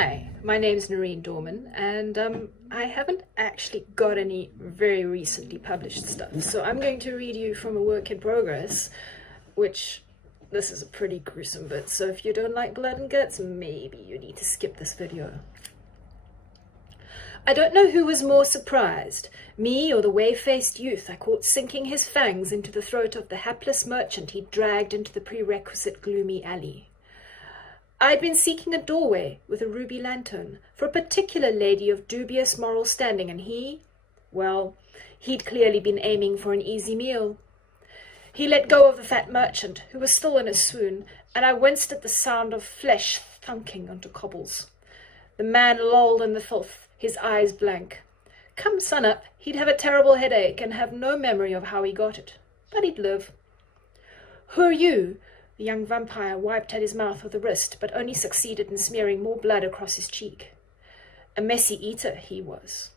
Hi, my name's NERINE DORMAN, and I haven't actually got any very recently published stuff, so I'm going to read you from a work in progress, which this is a pretty gruesome bit, so if you don't like blood and guts, maybe you need to skip this video. I don't know who was more surprised, me or the whey-faced youth I caught sinking his fangs into the throat of the hapless merchant he'd dragged into the prerequisite gloomy alley. I'd been seeking a doorway with a ruby lantern for a particular lady of dubious moral standing, and he'd clearly been aiming for an easy meal. He let go of the fat merchant, who was still in a swoon, and I winced at the sound of flesh thunking onto cobbles. The man lolled in the filth, his eyes blank. Come sunup, he'd have a terrible headache and have no memory of how he got it, but he'd live. Who are you? The young vampire wiped at his mouth with a wrist, but only succeeded in smearing more blood across his cheek. A messy eater he was.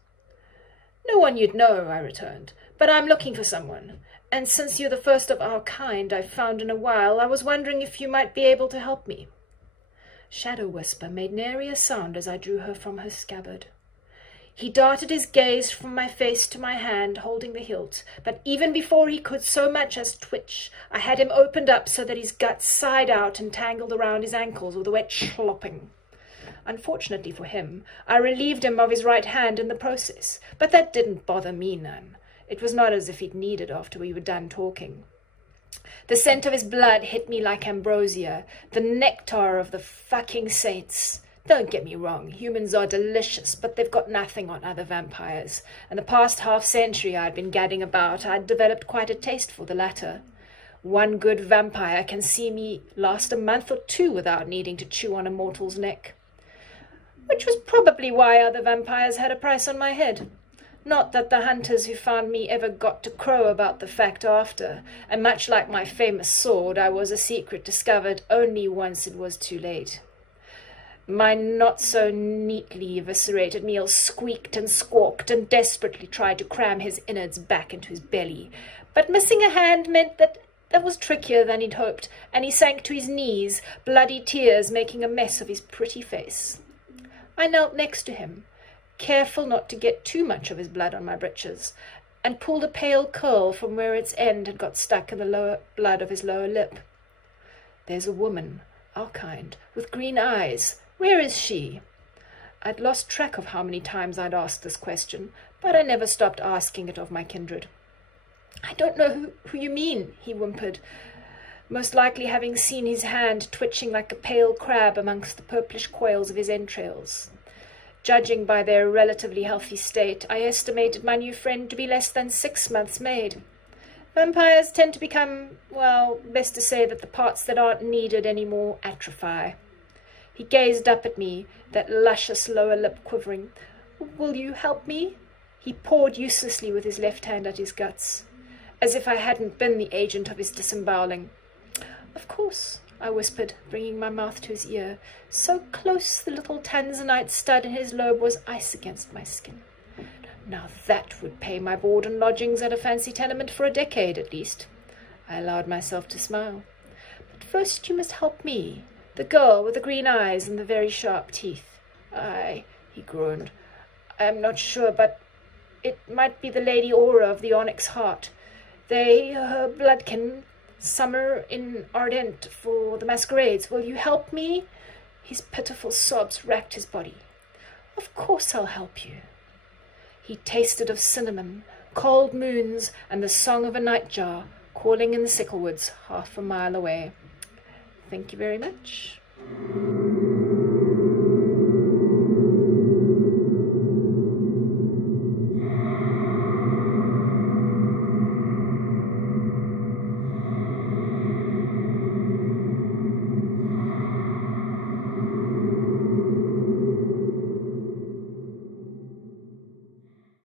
No one you'd know, I returned, but I'm looking for someone, and since you're the first of our kind I've found in a while, I was wondering if you might be able to help me. Shadow Whisper made nary a sound as I drew her from her scabbard. He darted his gaze from my face to my hand, holding the hilt, but even before he could so much as twitch, I had him opened up so that his guts sighed out and tangled around his ankles with a wet slopping. Unfortunately for him, I relieved him of his right hand in the process, but that didn't bother me none. It was not as if he'd need it after we were done talking. The scent of his blood hit me like ambrosia, the nectar of the fucking saints. Don't get me wrong, humans are delicious, but they've got nothing on other vampires, and the past half-century I'd been gadding about, I'd developed quite a taste for the latter. One good vampire can see me last a month or two without needing to chew on a mortal's neck. Which was probably why other vampires had a price on my head. Not that the hunters who found me ever got to crow about the fact after, and much like my famous sword, I was a secret discovered only once it was too late. My not-so-neatly eviscerated meal squeaked and squawked and desperately tried to cram his innards back into his belly. But missing a hand meant that was trickier than he'd hoped, and he sank to his knees, bloody tears making a mess of his pretty face. I knelt next to him, careful not to get too much of his blood on my breeches, and pulled a pale curl from where its end had got stuck in the blood of his lower lip. There's a woman, our kind, with green eyes. Where is she? I'd lost track of how many times I'd asked this question, but I never stopped asking it of my kindred. I don't know who you mean, he whimpered, most likely having seen his hand twitching like a pale crab amongst the purplish coils of his entrails. Judging by their relatively healthy state, I estimated my new friend to be less than 6 months made. Vampires tend to become, well, best to say that the parts that aren't needed anymore atrophy. He gazed up at me, that luscious lower lip quivering. Will you help me? He pawed uselessly with his left hand at his guts, as if I hadn't been the agent of his disemboweling. Of course, I whispered, bringing my mouth to his ear, so close the little tanzanite stud in his lobe was ice against my skin. Now that would pay my board and lodgings at a fancy tenement for a decade at least. I allowed myself to smile. But first you must help me, the girl with the green eyes and the very sharp teeth. He groaned. I am not sure, but it might be the Lady Aura of the Onyx Heart. Her bloodkin, summer in Ardent for the masquerades. Will you help me? His pitiful sobs racked his body. Of course I'll help you. He tasted of cinnamon, cold moons, and the song of a nightjar calling in the sicklewoods half a mile away. Thank you very much.